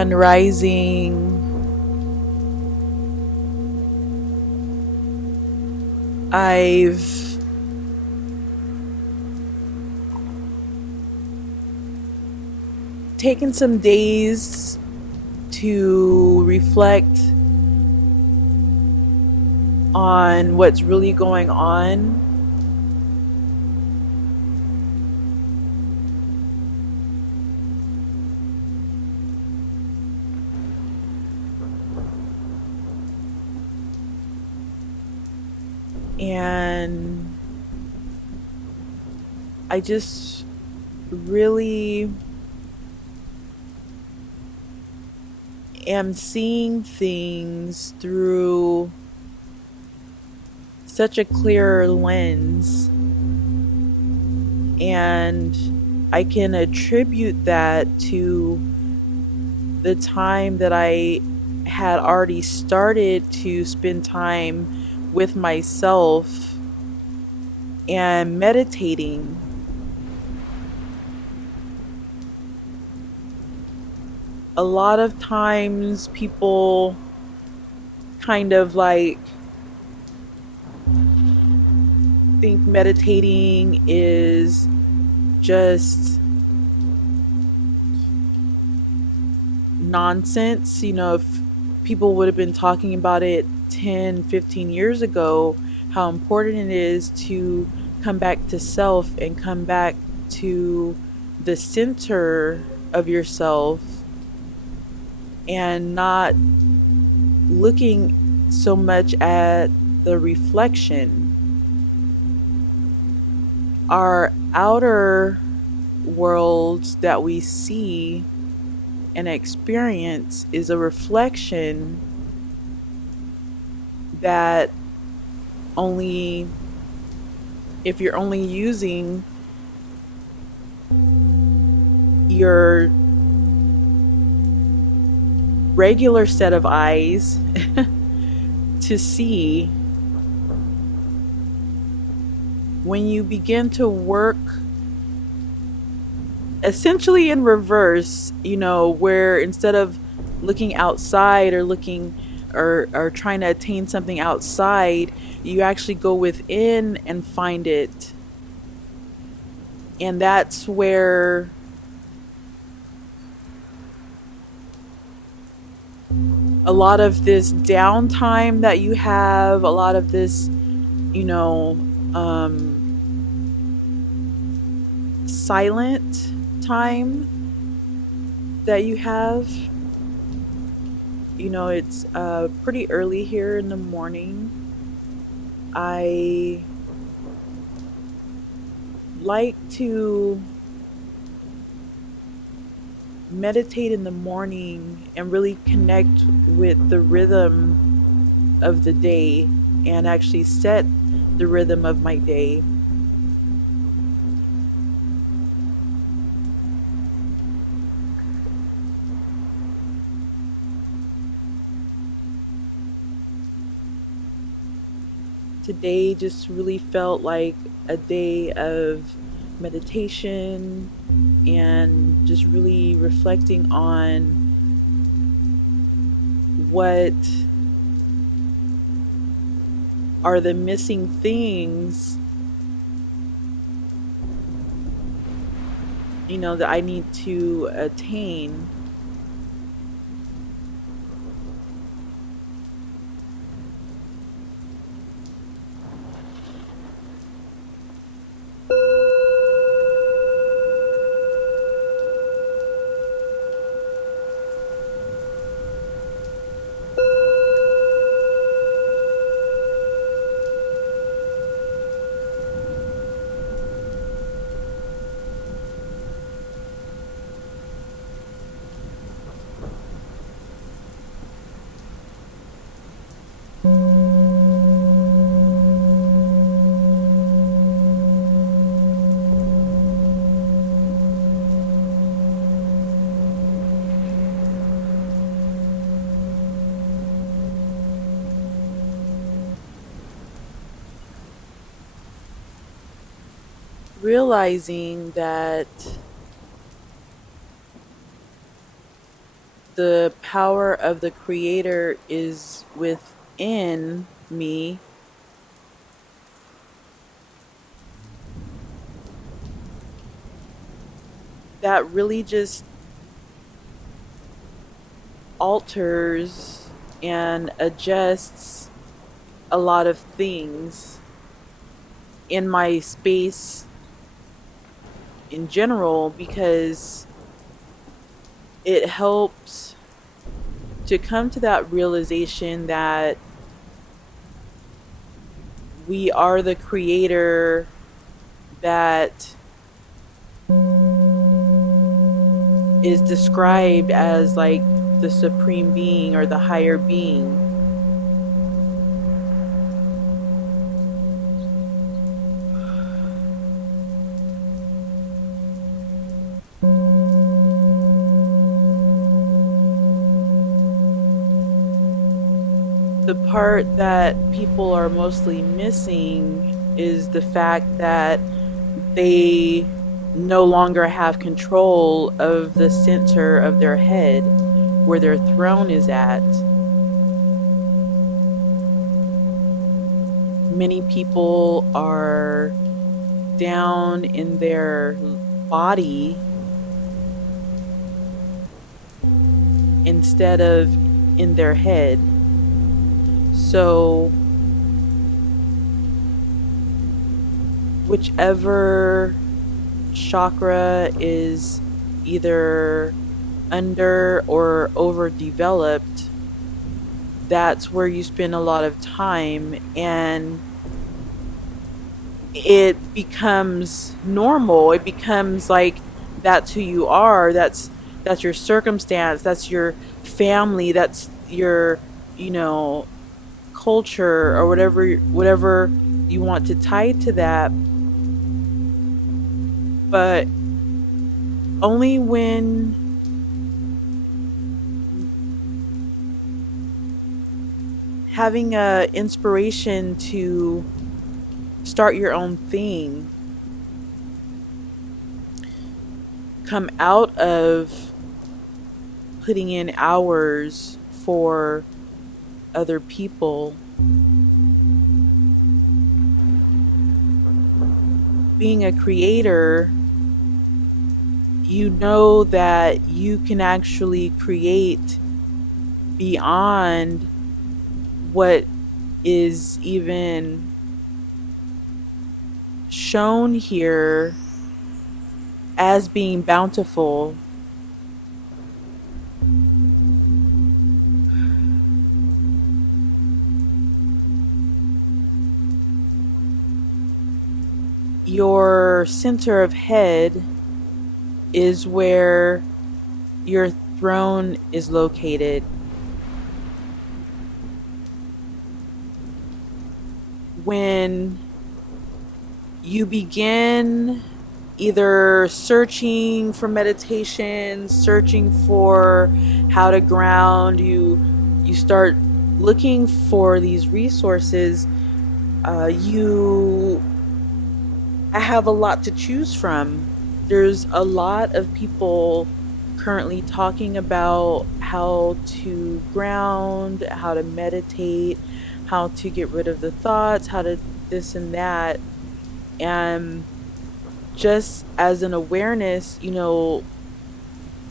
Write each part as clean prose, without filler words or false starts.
Grand Rising. I've taken some days to reflect on what's really going on. And I just really am seeing things through such a clear lens. And I can attribute that to the time that I had already started to spend time with myself and meditating. A lot of times people kind of like think meditating is just nonsense. If people would have been talking about it 10, 15 years ago, how important it is to come back to self and come back to the center of yourself and not looking so much at the reflection. Our outer world that we see and experience is a reflection that only, if you're only using your regular set of eyes to see, when you begin to work essentially in reverse, where instead of looking outside or looking or trying to attain something outside, you actually go within and find it. And that's where a lot of this downtime that you have, a lot of this, silent time that you have. It's pretty early here in the morning. I like to meditate in the morning and really connect with the rhythm of the day and actually set the rhythm of my day. Today just really felt like a day of meditation and just really reflecting on what are the missing things, that I need to attain. Realizing that the power of the creator is within me, that really just alters and adjusts a lot of things in my space in general, because it helps to come to that realization that we are the creator, that is described as like the supreme being or the higher being. The part that people are mostly missing is the fact that they no longer have control of the center of their head, where their throne is at. Many people are down in their body instead of in their head. So, whichever chakra is either under or overdeveloped, that's where you spend a lot of time, and it becomes normal. It becomes like that's who you are. That's your circumstance. That's your family. That's your, you know, culture or whatever you want to tie to that. But only when having a inspiration to start your own thing, come out of putting in hours for other people, being a creator, you know that you can actually create beyond what is even shown here as being bountiful. Your center of head is where your throne is located. When you begin either searching for meditation, searching for how to ground, you start looking for these resources. You have a lot to choose from. There's a lot of people currently talking about how to ground, how to meditate, how to get rid of the thoughts, how to this and that. And just as an awareness,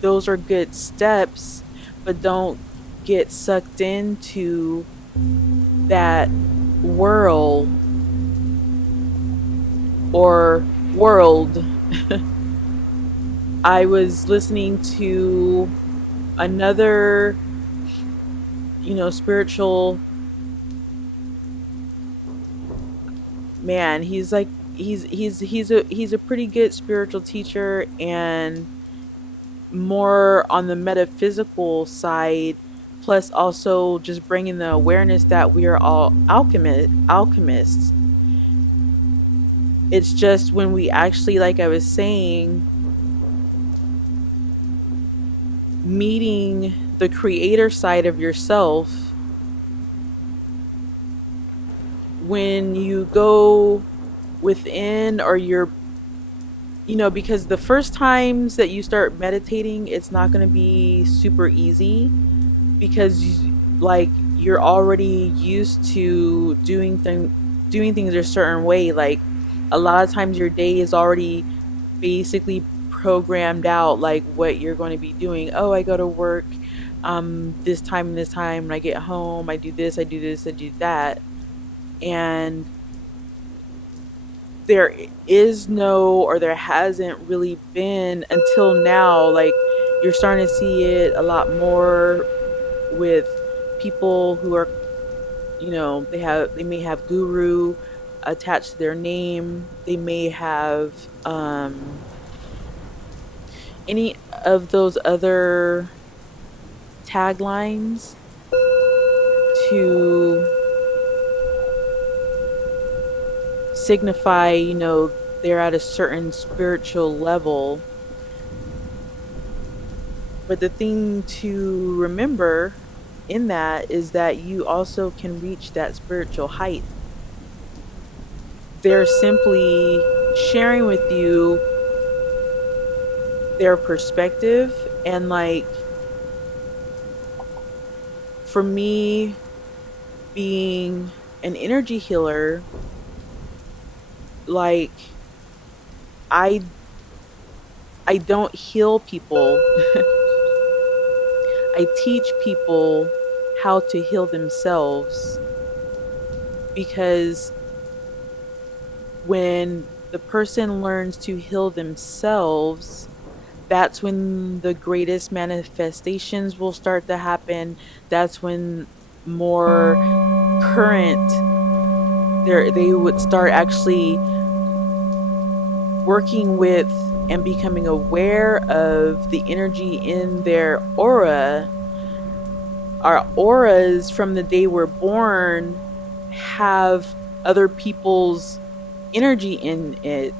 those are good steps, but don't get sucked into that whirl or world. I was listening to another, spiritual man. He's like he's a pretty good spiritual teacher, and more on the metaphysical side, plus also just bringing the awareness that we are all alchemists. It's just when we actually, like I was saying, meeting the creator side of yourself, when you go within, or because the first times that you start meditating, it's not going to be super easy because like you're already used to doing things a certain way. Like a lot of times your day is already basically programmed out, like what you're going to be doing. Oh, I go to work this time and this time. When I get home, I do this, I do this, I do that. And there is no, or there hasn't really been until now, like you're starting to see it a lot more with people who are, they may have guru attached to their name. They may have any of those other taglines to signify, they're at a certain spiritual level. But the thing to remember in that is that you also can reach that spiritual height. They're simply sharing with you their perspective. And like, for me, being an energy healer, like I I don't heal people. I teach people how to heal themselves, because when the person learns to heal themselves, that's when the greatest manifestations will start to happen. That's when more current they would start actually working with and becoming aware of the energy in their aura. Our auras from the day we're born have other people's energy in it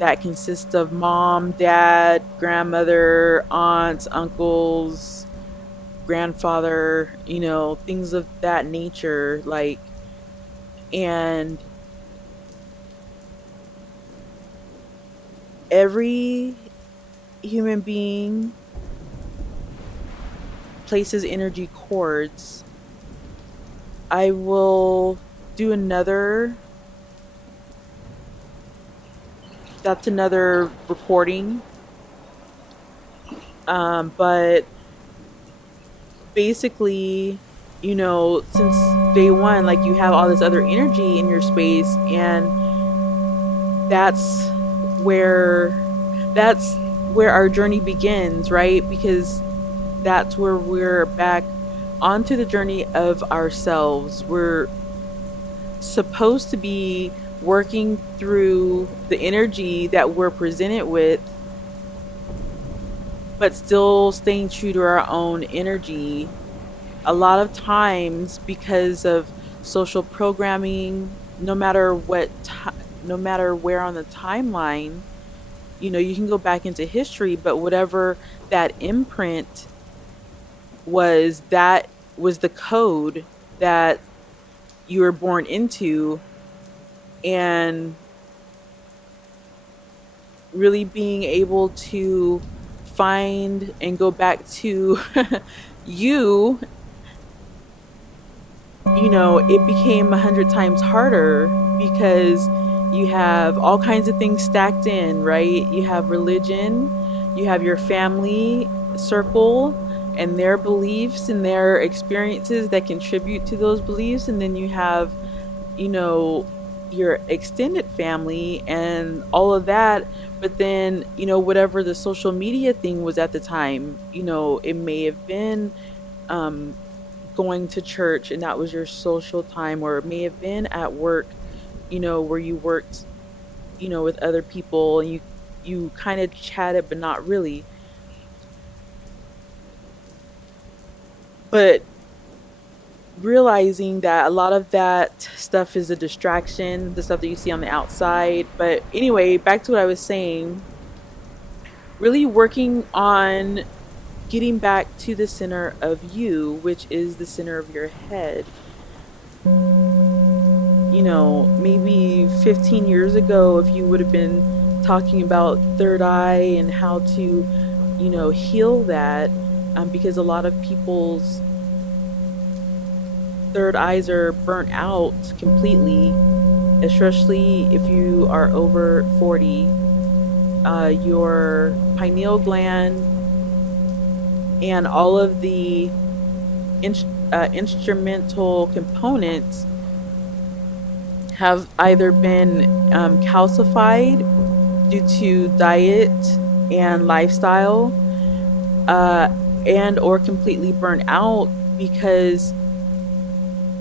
that consists of mom, dad, grandmother, aunts, uncles, grandfather, things of that nature. Like, and every human being places energy cords. I will do that's another recording. But basically, since day one, like you have all this other energy in your space, and that's where that's where our journey begins, right? Because that's where we're back onto the journey of ourselves. We're supposed to be working through the energy that we're presented with, but still staying true to our own energy. A lot of times, because of social programming, no matter where on the timeline, you can go back into history, but whatever that imprint was, that was the code that you were born into. And really being able to find and go back to you, it became 100 times harder because you have all kinds of things stacked in, right? You have religion, you have your family circle and their beliefs and their experiences that contribute to those beliefs. And then you have, you know, your extended family and all of that. But then, whatever the social media thing was at the time, it may have been um, going to church and that was your social time, or it may have been at work, where you worked, with other people and you kind of chatted, but not really. But realizing that a lot of that stuff is a distraction, the stuff that you see on the outside. But anyway, back to what I was saying, really working on getting back to the center of you, which is the center of your head. Maybe 15 years ago, if you would have been talking about third eye and how to, heal that, because a lot of people's third eyes are burnt out completely, especially if you are over 40. Your pineal gland and all of the instrumental components have either been calcified due to diet and lifestyle, uh, and or completely burnt out because,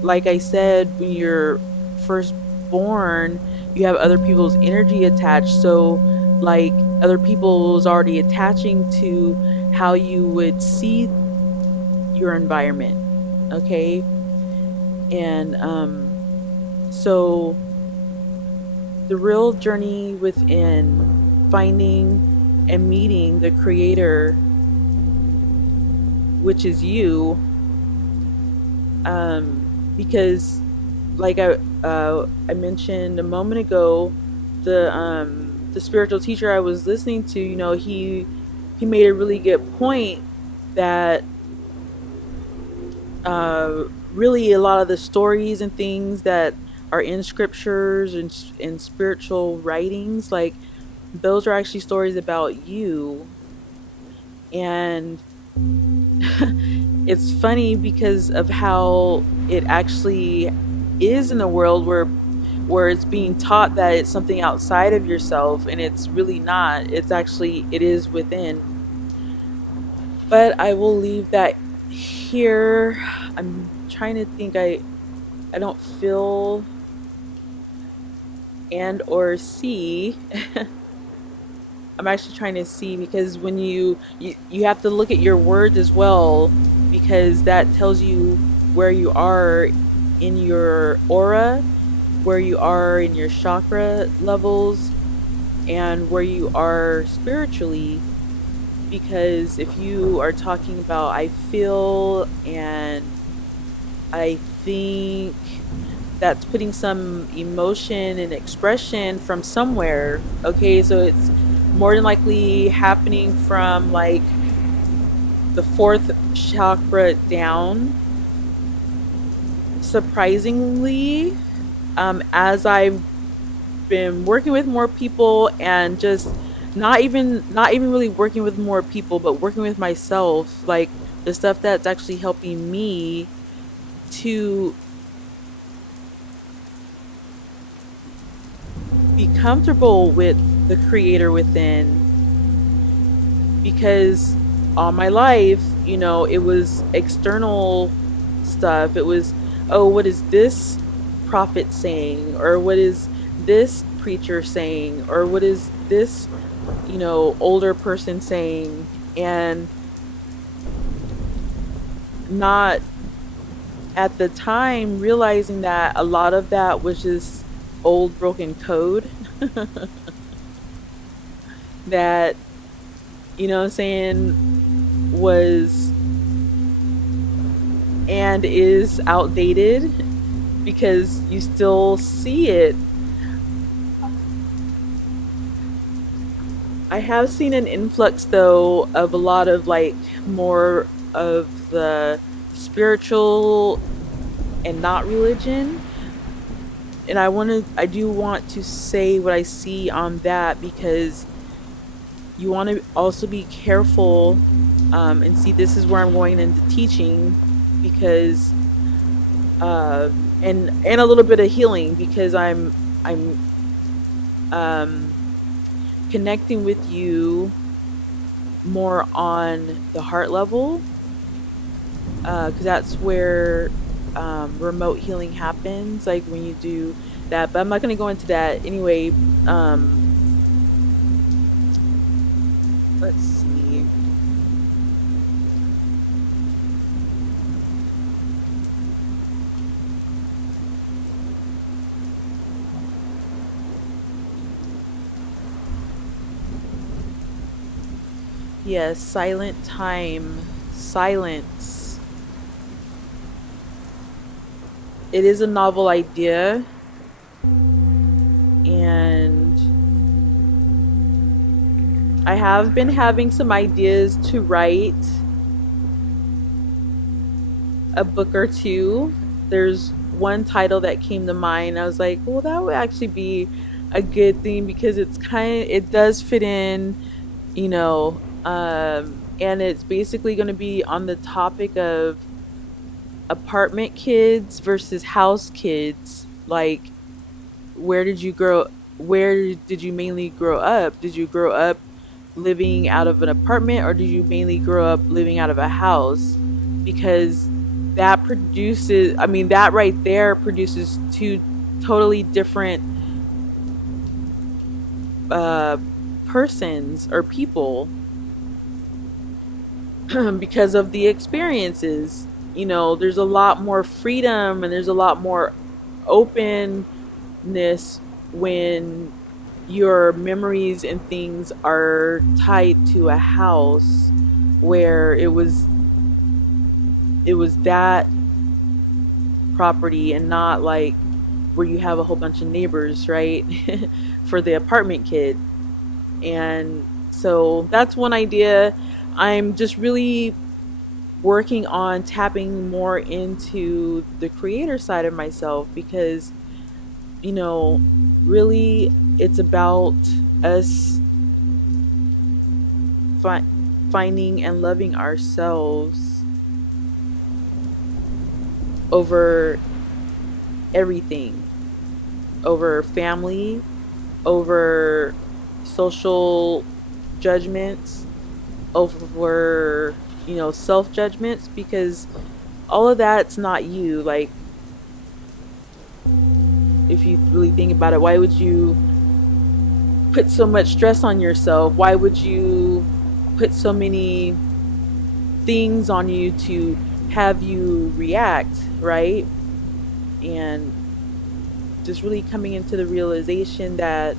like I said, when you're first born, you have other people's energy attached. So, like, other people's already attaching to how you would see your environment. Okay. And so the real journey within finding and meeting the creator, which is you, because like I mentioned a moment ago, the spiritual teacher I was listening to, he made a really good point that really a lot of the stories and things that are in scriptures and in spiritual writings, like, those are actually stories about you. And it's funny because of how it actually is in the world where it's being taught that it's something outside of yourself, and it's really not. It's actually, it is within. But I will leave that here. I'm trying to think. I don't feel and or see. I'm actually trying to see, because when you have to look at your words as well, because that tells you where you are in your aura, where you are in your chakra levels, and where you are spiritually. Because if you are talking about I feel and I think, that's putting some emotion and expression from somewhere. Okay, so it's more than likely happening from, like, the fourth chakra down. Surprisingly, as I've been working with more people, and just not even really working with more people, but working with myself, like, the stuff that's actually helping me to be comfortable with the creator within. Because all my life, it was external stuff. It was, oh, what is this prophet saying, or what is this preacher saying, or what is this, older person saying, and not at the time realizing that a lot of that was just old broken code that, what I'm saying, was and is outdated, because you still see it. I have seen an influx, though, of a lot of, like, more of the spiritual and not religion. And I do want to say what I see on that, because you want to also be careful, and see, this is where I'm going into teaching, because and a little bit of healing, because I'm um connecting with you more on the heart level, because that's where remote healing happens, like, when you do that. But I'm not going to go into that anyway. Let's see. Yes, silent time, silence. It is a novel idea, and I have been having some ideas to write a book or two. There's one title that came to mind. I was like, well, that would actually be a good thing because it does fit in, and it's basically going to be on the topic of apartment kids versus house kids. Like, where did you grow where did you mainly grow up? Did you grow up living out of an apartment, or did you mainly grow up living out of a house? Because that right there produces two totally different uh persons or people because of the experiences. There's a lot more freedom and there's a lot more openness when your memories and things are tied to a house where it was that property and not like where you have a whole bunch of neighbors, right? For the apartment kid. And so that's one idea. I'm just really working on tapping more into the creator side of myself because, you know, really it's about us fi- finding and loving ourselves over everything, over family, over social judgments, over, self judgments, because all of that's not you. Like, if you really think about it, why would you put so much stress on yourself? Why would you put so many things on you to have you react, right? And just really coming into the realization that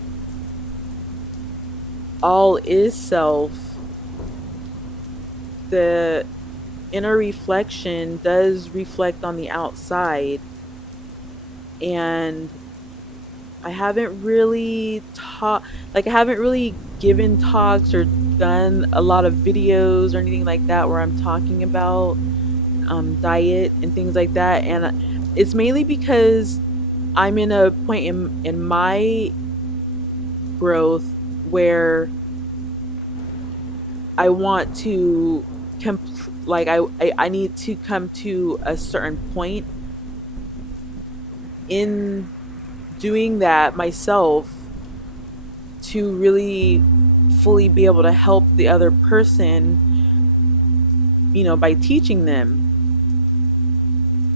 all is self. The inner reflection does reflect on the outside. And I haven't really I haven't really given talks or done a lot of videos or anything like that where I'm talking about diet and things like that. And it's mainly because I'm in a point in my growth where I want to I need to come to a certain point in doing that myself to really fully be able to help the other person, by teaching them.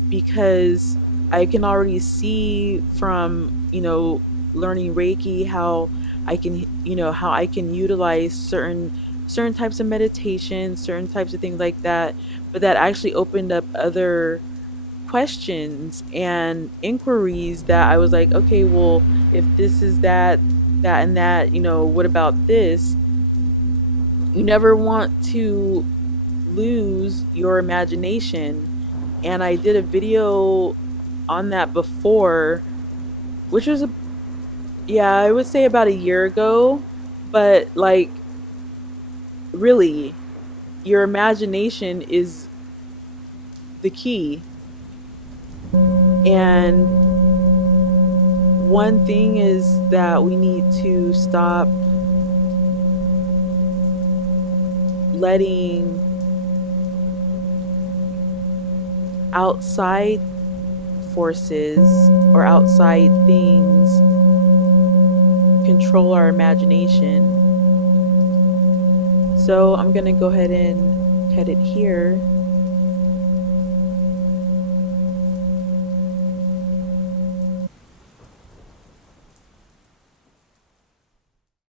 Because I can already see from, learning Reiki how I can utilize certain types of meditation, certain types of things like that, but that actually opened up other questions and inquiries that I was like, okay, well, if this is that and that, what about this? You never want to lose your imagination. And I did a video on that before, which was yeah, I would say about a year ago. But like, really, your imagination is the key. And one thing is that we need to stop letting outside forces or outside things control our imagination. So I'm going to go ahead and cut it here.